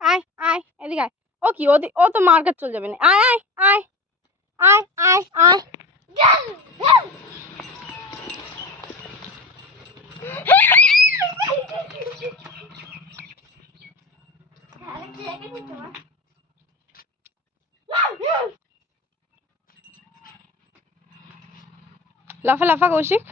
আয় আয় এদিকে আয়। ও কি ও তো মার্কেট চলে যাবে না। আয় আয় আয় আয় আয় আয়। লাফা লাফা কৌশিক।